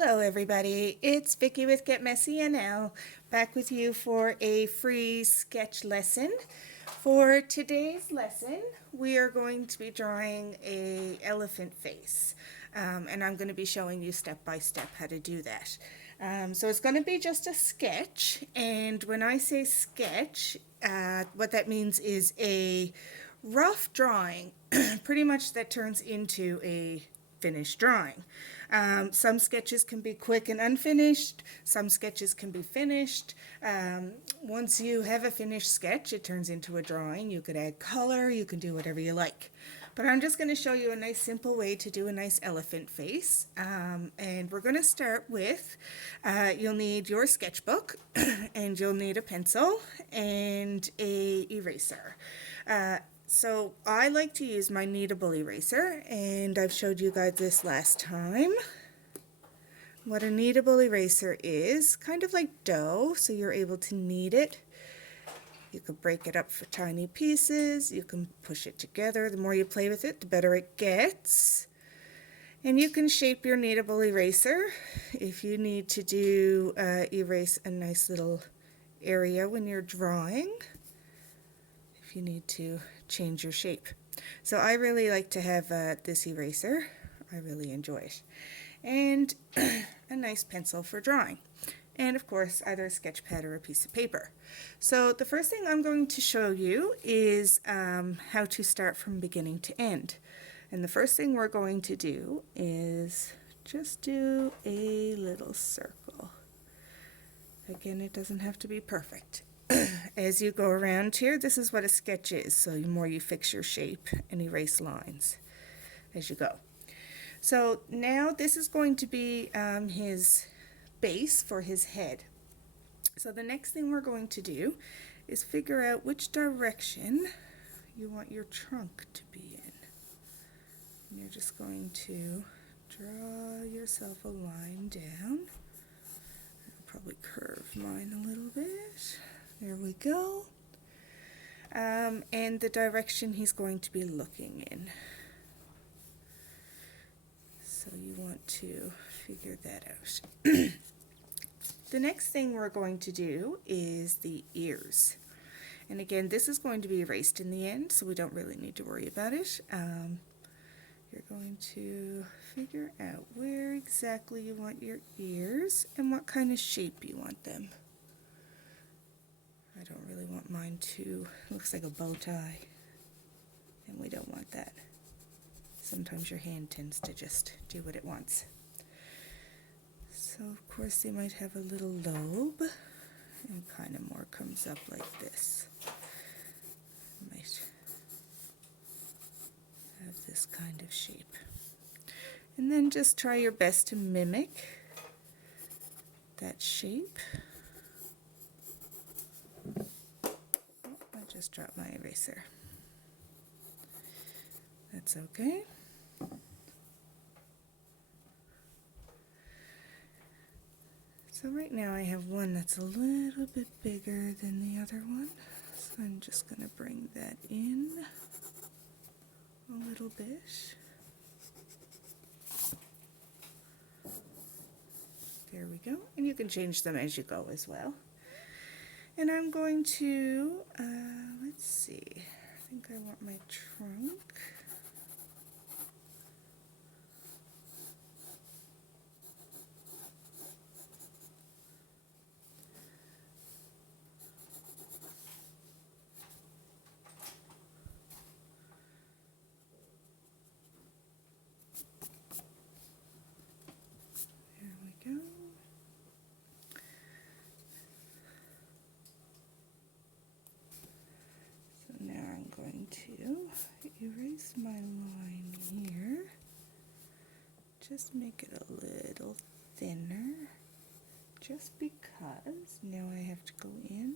Hello everybody, it's Vicky with Get Messy NL, back with you for a free sketch lesson. For today's lesson, we are going to be drawing a elephant face, and I'm going to be showing you step by step how to do that. So it's going to be just a sketch, and when I say sketch, what that means is a rough drawing, pretty much that turns into a finished drawing. Some sketches can be quick and unfinished. Some sketches can be finished. Once you have a finished sketch, it turns into a drawing. You could add color. You can do whatever you like. But I'm just going to show you a nice simple way to do a nice elephant face. And we're going to start with, you'll need your sketchbook and you'll need a pencil and a eraser. So I like to use my kneadable eraser, and I've showed you guys this last time. What a kneadable eraser is, kind of like dough, so you're able to knead it. You can break it up for tiny pieces, you can push it together. The more you play with it, the better it gets. And you can shape your kneadable eraser if you need to do erase a nice little area when you're drawing. If you need to change your shape. So I really like to have this eraser. I really enjoy it. And a nice pencil for drawing. And of course, either a sketch pad or a piece of paper. So the first thing I'm going to show you is how to start from beginning to end. And the first thing we're going to do is just do a little circle. Again, it doesn't have to be perfect. As you go around here, this is what a sketch is, so the more you fix your shape and erase lines as you go. So now this is going to be his base for his head. So the next thing we're going to do is figure out which direction you want your trunk to be in. And you're just going to draw yourself a line down. I'll probably curve mine a little bit. There we go. And the direction he's going to be looking in. So you want to figure that out. The next thing we're going to do is the ears. And again, this is going to be erased in the end, so we don't really need to worry about it. You're going to figure out where exactly you want your ears and what kind of shape you want them. I don't really want mine to, looks like a bow tie, and we don't want that. Sometimes your hand tends to just do what it wants. So of course they might have a little lobe, and kind of more comes up like this. Might have this kind of shape. And then just try your best to mimic that shape. I just dropped my eraser. That's okay. So right now I have one that's a little bit bigger than the other one. So I'm just going to bring that in a little bit. There we go. And you can change them as you go as well. And I'm going to, let's see, I think I want my trunk. There we go. Now I'm going to erase my line here, just make it a little thinner, just because now I have to go in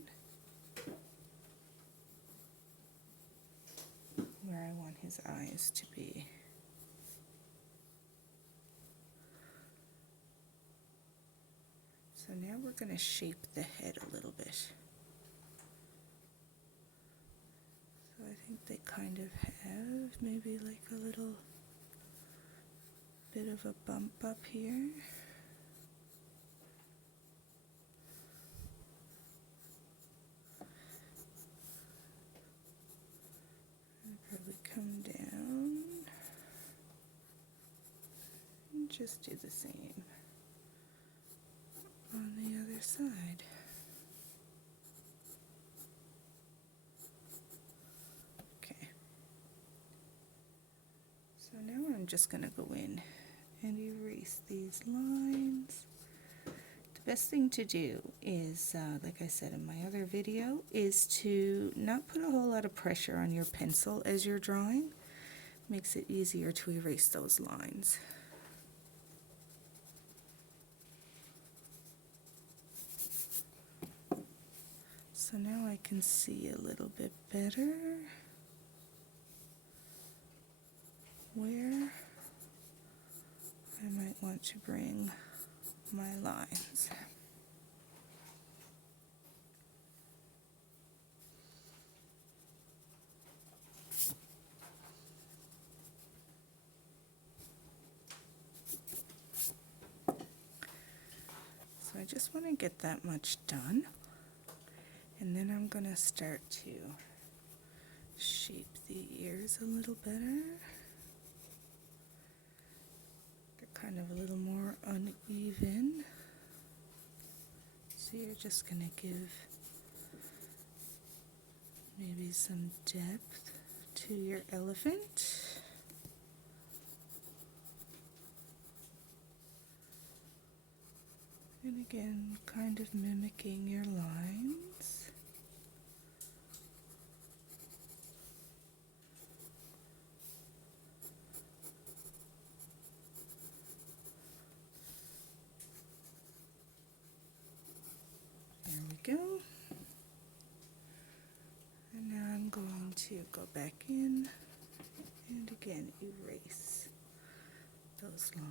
where I want his eyes to be. So now we're going to shape the head a little bit. So I think they kind of have maybe like a little bit of a bump up here. just do the same on the other side. Okay. So now I'm just going to go in and erase these lines. The best thing to do is, like I said in my other video, is to not put a whole lot of pressure on your pencil as you're drawing. Makes it easier to erase those lines. So now I can see a little bit better where I might want to bring my lines. So I just want to get that much done, and then I'm going to start to shape the ears a little better. They're kind of a little more uneven, so you're just going to give maybe some depth to your elephant. And again, kind of mimicking your lines. There we go. And now I'm going to go back in and again erase those lines.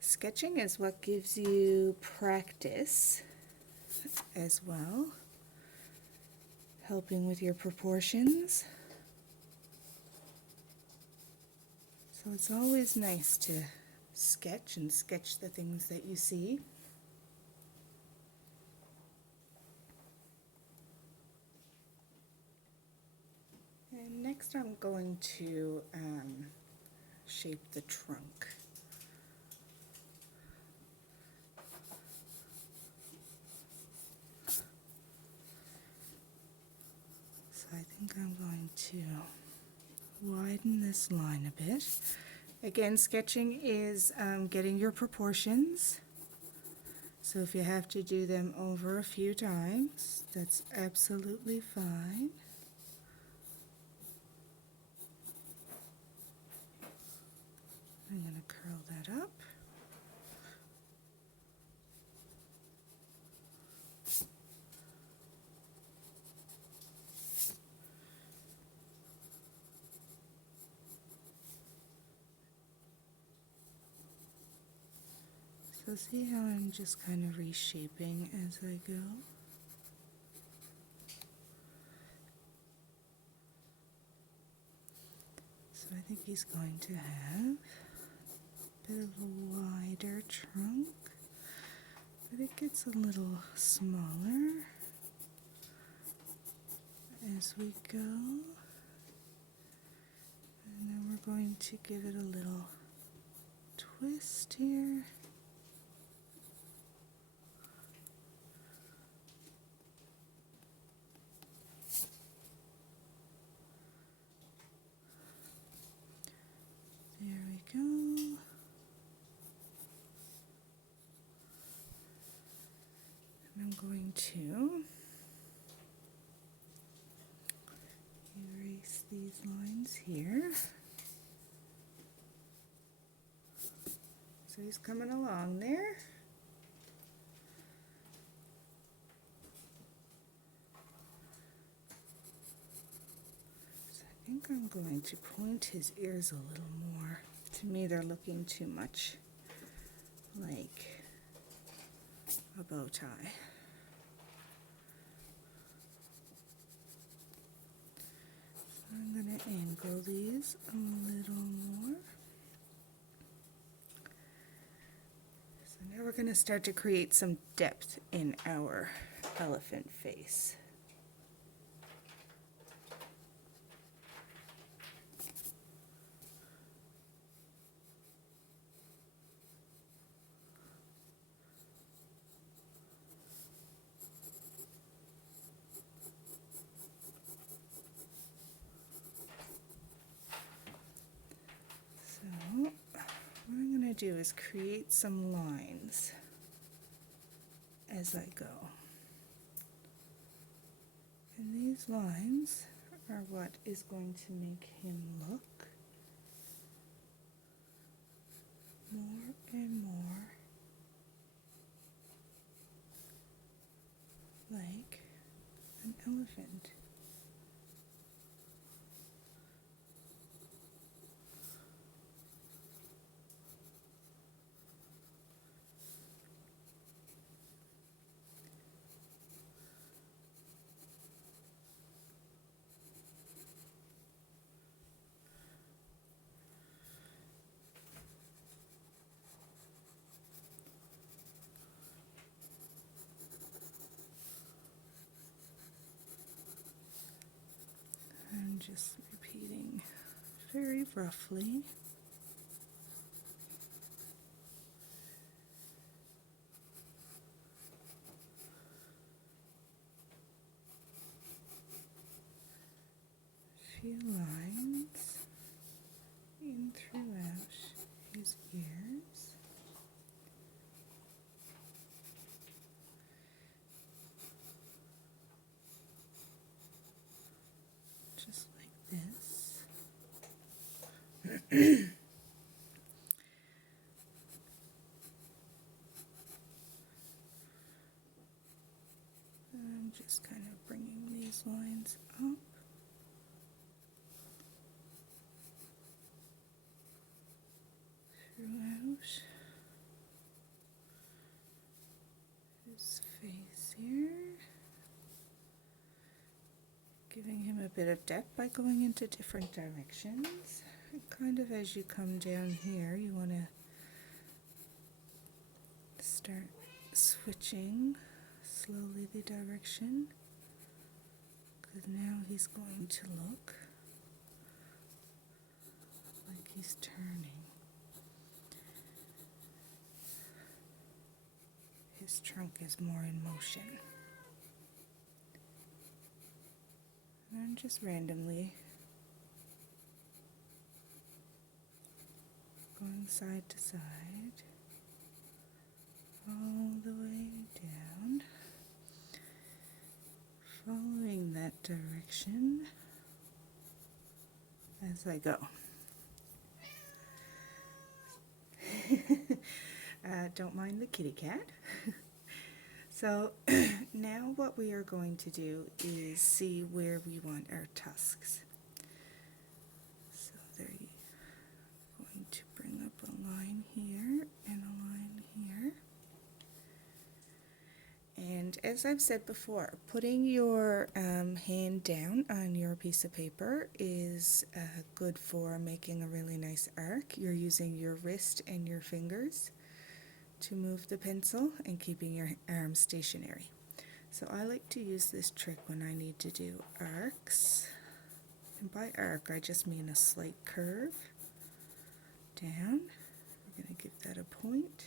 Sketching is what gives you practice as well, helping with your proportions. So it's always nice to sketch and sketch the things that you see. And next I'm going to shape the trunk. So I think I'm going to widen this line a bit. Again, sketching is getting your proportions. So if you have to do them over a few times, that's absolutely fine. I'm going to curl that up. So see how I'm just kind of reshaping as I go? So I think he's going to have a bit of a wider trunk, but it gets a little smaller as we go. And then we're going to give it a little twist here. There we go. And I'm going to erase these lines here. So he's coming along there. So I think I'm going to point his ears a little more. To me, they're looking too much like a bow tie. So I'm going to angle these a little more. So now we're going to start to create some depth in our elephant face. do is create some lines as I go. And these lines are what is going to make him look more and more like an elephant. I'm just repeating very roughly. Few lines in throughout his ears. Just like this. I'm just kind of bringing these lines up. Throughout his face here. Giving him a bit of depth by going into different directions. Kind of as you come down here, you want to start switching slowly the direction, because now he's going to look like he's turning. His trunk is more in motion. And I'm just randomly going side to side, all the way down, following that direction as I go. Don't mind the kitty cat. So now what we are going to do is see where we want our tusks. So there you going to bring up a line here and a line here. And as I've said before, putting your hand down on your piece of paper is good for making a really nice arc. You're using your wrist and your fingers to move the pencil and keeping your arm stationary. So I like to use this trick when I need to do arcs. And by arc, I just mean a slight curve down. We're going to give that a point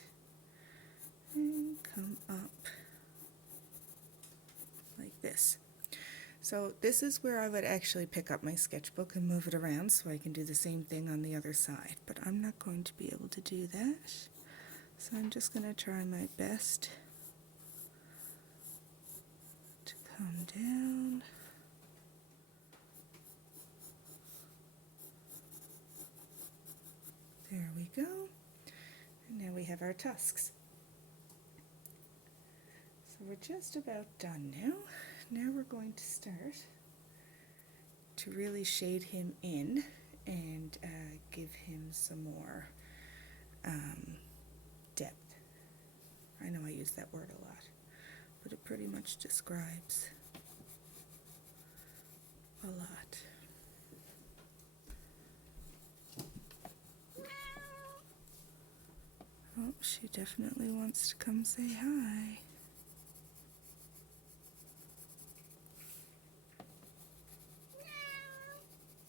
and come up like this. So this is where I would actually pick up my sketchbook and move it around so I can do the same thing on the other side. But I'm not going to be able to do that. So I'm just going to try my best to come down. There we go. And now we have our tusks. So we're just about done now. Now we're going to start to really shade him in and give him some more depth. I know I use that word a lot, but it pretty much describes a lot. Oh, she definitely wants to come say hi.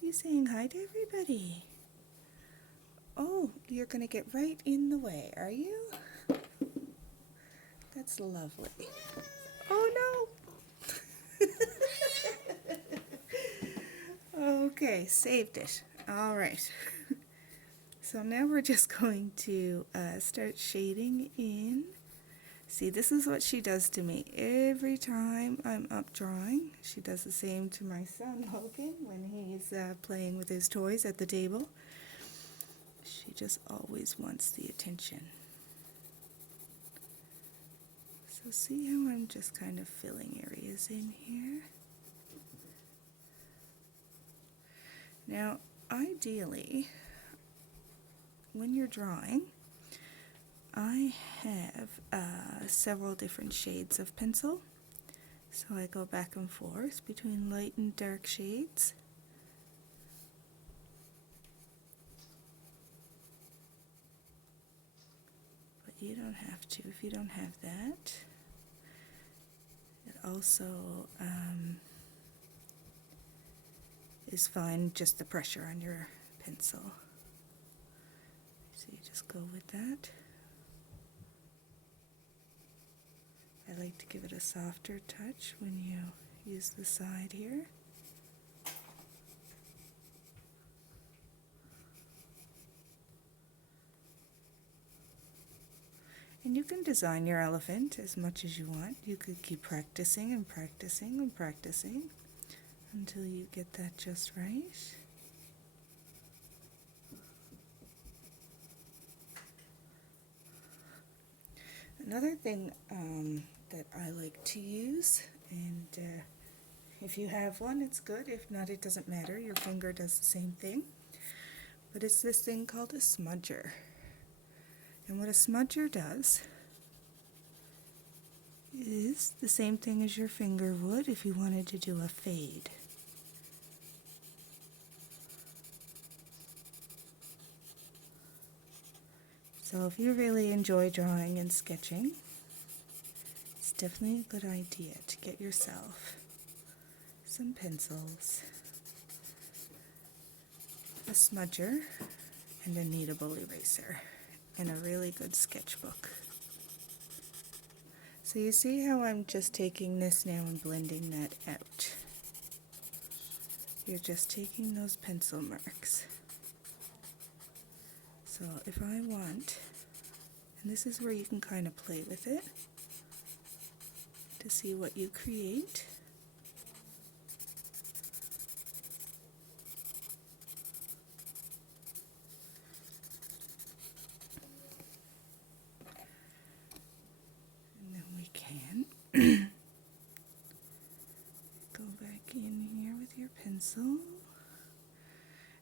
You saying hi to everybody? Oh, you're going to get right in the way, are you? That's lovely. Oh no! Okay, saved it. All right. So now we're just going to start shading in. See, this is what she does to me every time I'm up drawing. She does the same to my son Logan when he's playing with his toys at the table. She just always wants the attention. So see how I'm just kind of filling areas in here? Now, ideally, when you're drawing, I have several different shades of pencil, so I go back and forth between light and dark shades. But you don't have to if you don't have that. It also is fine, just the pressure on your pencil. So you just go with that. I like to give it a softer touch when you use the side here. And you can design your elephant as much as you want. You could keep practicing and practicing and practicing until you get that just right. Another thing that I like to use, and if you have one, it's good. If not, it doesn't matter. Your finger does the same thing. But it's this thing called a smudger. And what a smudger does is the same thing as your finger would if you wanted to do a fade. So if you really enjoy drawing and sketching, it's definitely a good idea to get yourself some pencils, a smudger, and a kneadable eraser, and a really good sketchbook. So you see how I'm just taking this now and blending that out. You're just taking those pencil marks. So if I want, and this is where you can kind of play with it to see what you create. And then we can go back in here with your pencil.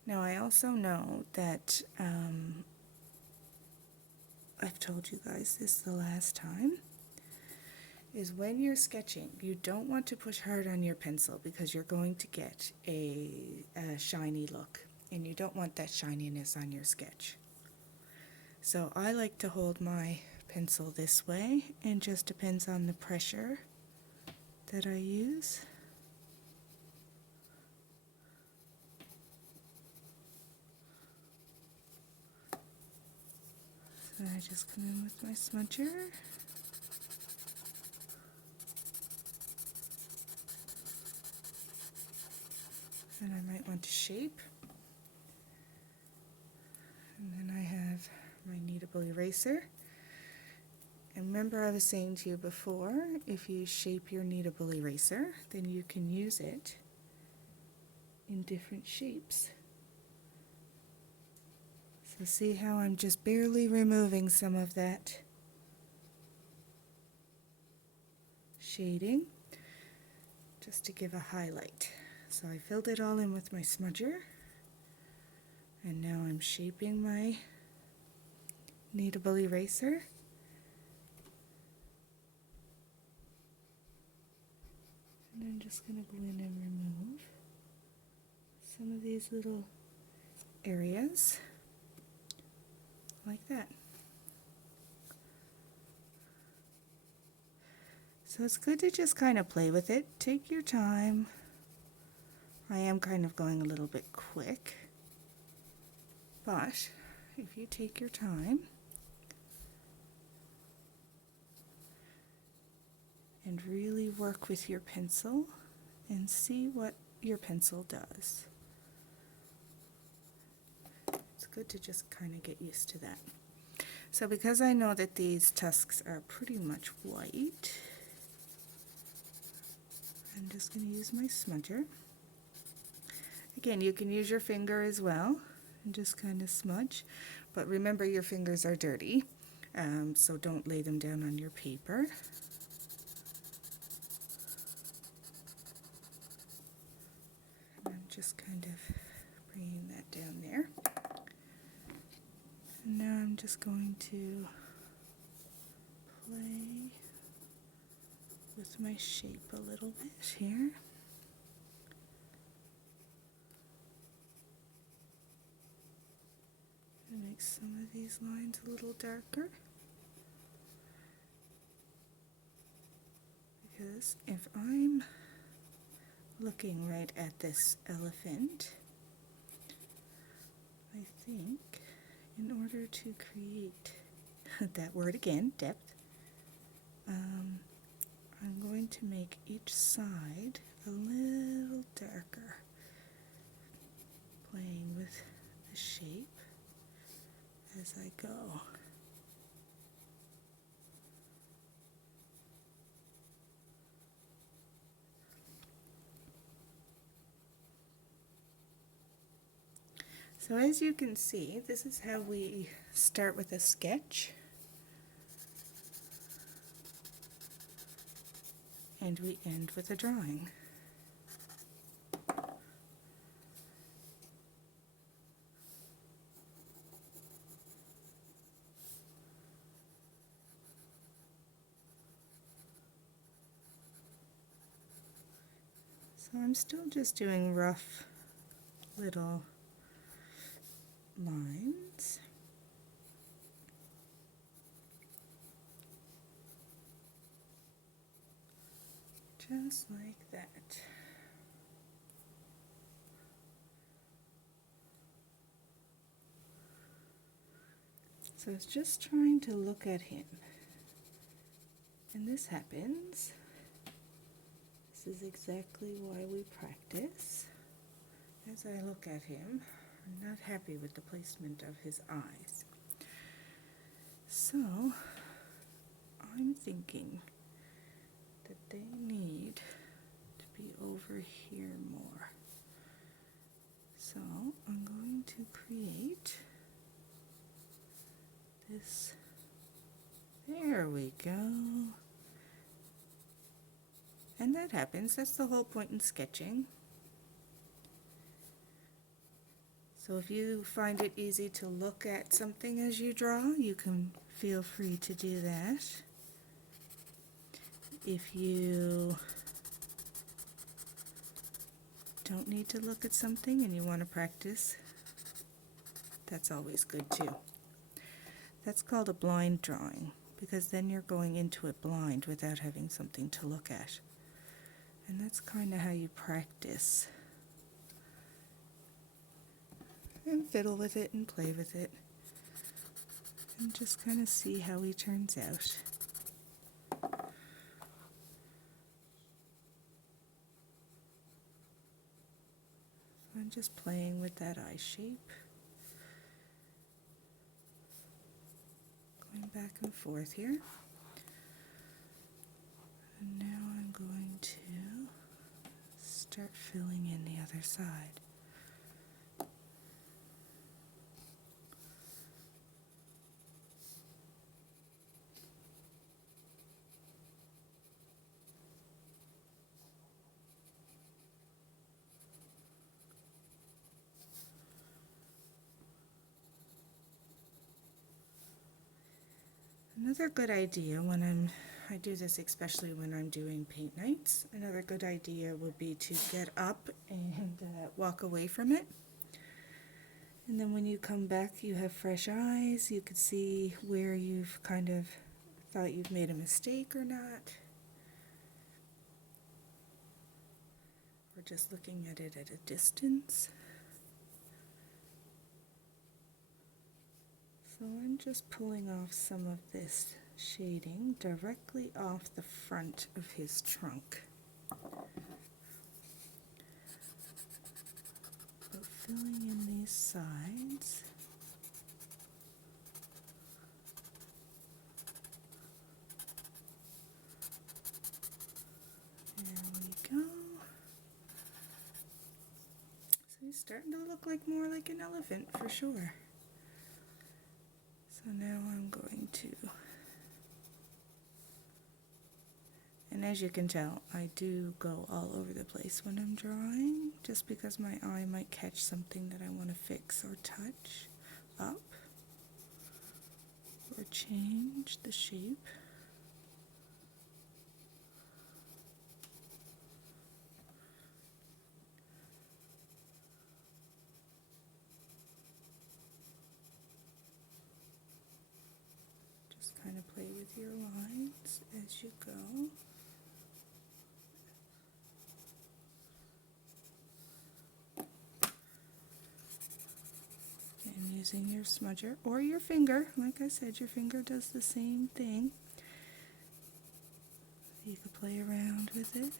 Now I also know that I've told you guys this the last time, is when you're sketching, you don't want to push hard on your pencil because you're going to get a shiny look, and you don't want that shininess on your sketch. So I like to hold my pencil this way, and just depends on the pressure that I use. So I just come in with my smudger. And I might want to shape. And then I have my kneadable eraser. And remember, I was saying to you before, if you shape your kneadable eraser, then you can use it in different shapes. So see how I'm just barely removing some of that shading just to give a highlight. So I filled it all in with my smudger, and now I'm shaping my kneadable eraser. And I'm just going to go in and remove some of these little areas like that. So it's good to just kind of play with it. Take your time. I am kind of going a little bit quick, but if you take your time and really work with your pencil and see what your pencil does. It's good to just kind of get used to that. So because I know that these tusks are pretty much white, I'm just going to use my smudger. Again, you can use your finger as well and just kind of smudge, but remember your fingers are dirty, so don't lay them down on your paper. And I'm just kind of bringing that down there. And now I'm just going to play with my shape a little bit here. And make some of these lines a little darker. Because if I'm looking right at this elephant, I think in order to create that word again, depth, I'm going to make each side a little darker, playing with the shape as I go. So as you can see, this is how we start with a sketch. And we end with a drawing. So I'm still just doing rough little lines. Just like that. So it's just trying to look at him. And this happens. This is exactly why we practice. As I look at him, I'm not happy with the placement of his eyes. So I'm thinking that they need to be over here more. So I'm going to create this. There we go. And that happens. That's the whole point in sketching. So if you find it easy to look at something as you draw, you can feel free to do that. If you don't need to look at something and you want to practice, that's always good too. That's called a blind drawing, because then you're going into it blind without having something to look at. And that's kind of how you practice. And fiddle with it and play with it. And just kind of see how he turns out. I'm just playing with that eye shape. Going back and forth here. And now I'm going to start filling in the other side. Another good idea when I do this especially when I'm doing paint nights, another good idea would be to get up and walk away from it. And then when you come back, you have fresh eyes. You could see where you've kind of thought you've made a mistake or not. Or just looking at it at a distance. So I'm just pulling off some of this shading directly off the front of his trunk. But filling in these sides starting to look like more like an elephant for sure. So now I'm going to, and as you can tell, I do go all over the place when I'm drawing, just because my eye might catch something that I want to fix or touch up or change the shape. Just kind of play with your lines as you go. And using your smudger or your finger, like I said, your finger does the same thing. You can play around with it.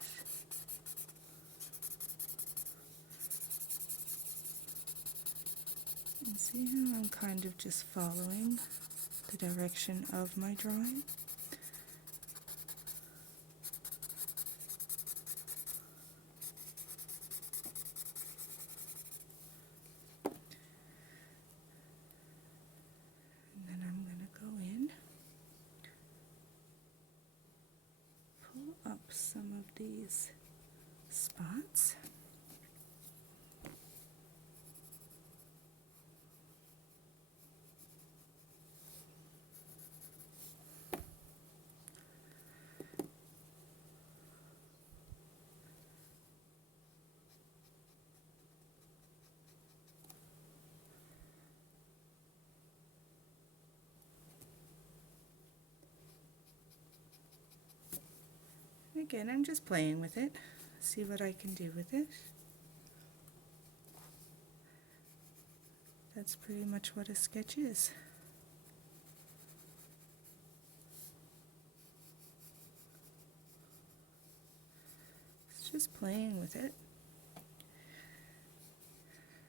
And see how I'm kind of just following the direction of my drawing. And then I'm going to go in, pull up some of these spots. Again, I'm just playing with it, see what I can do with it. That's pretty much what a sketch is. It's just playing with it.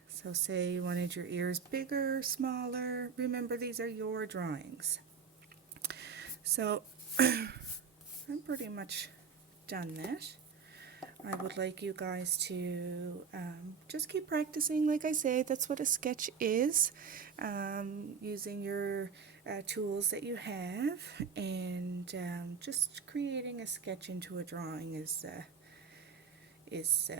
So say you wanted your ears bigger, smaller, remember these are your drawings. So I'm pretty much done that. I would like you guys to just keep practicing. Like I say, that's what a sketch is, using your tools that you have, and just creating a sketch into a drawing is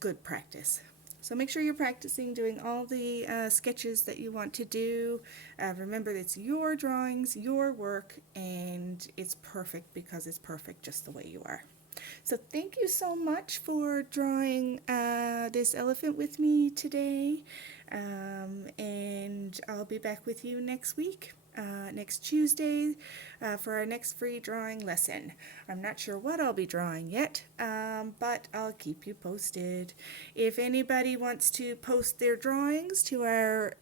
good practice. So make sure you're practicing doing all the sketches that you want to do. Remember, it's your drawings, your work, and it's perfect because it's perfect just the way you are. So thank you so much for drawing this elephant with me today, and I'll be back with you next week. Next Tuesday for our next free drawing lesson. I'm not sure what I'll be drawing yet, but I'll keep you posted. If anybody wants to post their drawings to our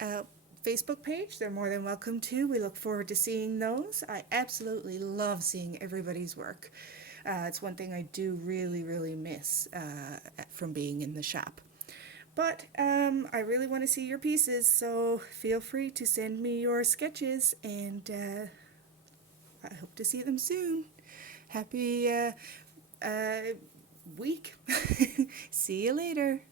Facebook page, they're more than welcome to. We look forward to seeing those. I absolutely love seeing everybody's work. It's one thing I do really miss from being in the shop. But I really want to see your pieces, so feel free to send me your sketches, and I hope to see them soon. Happy week. See you later.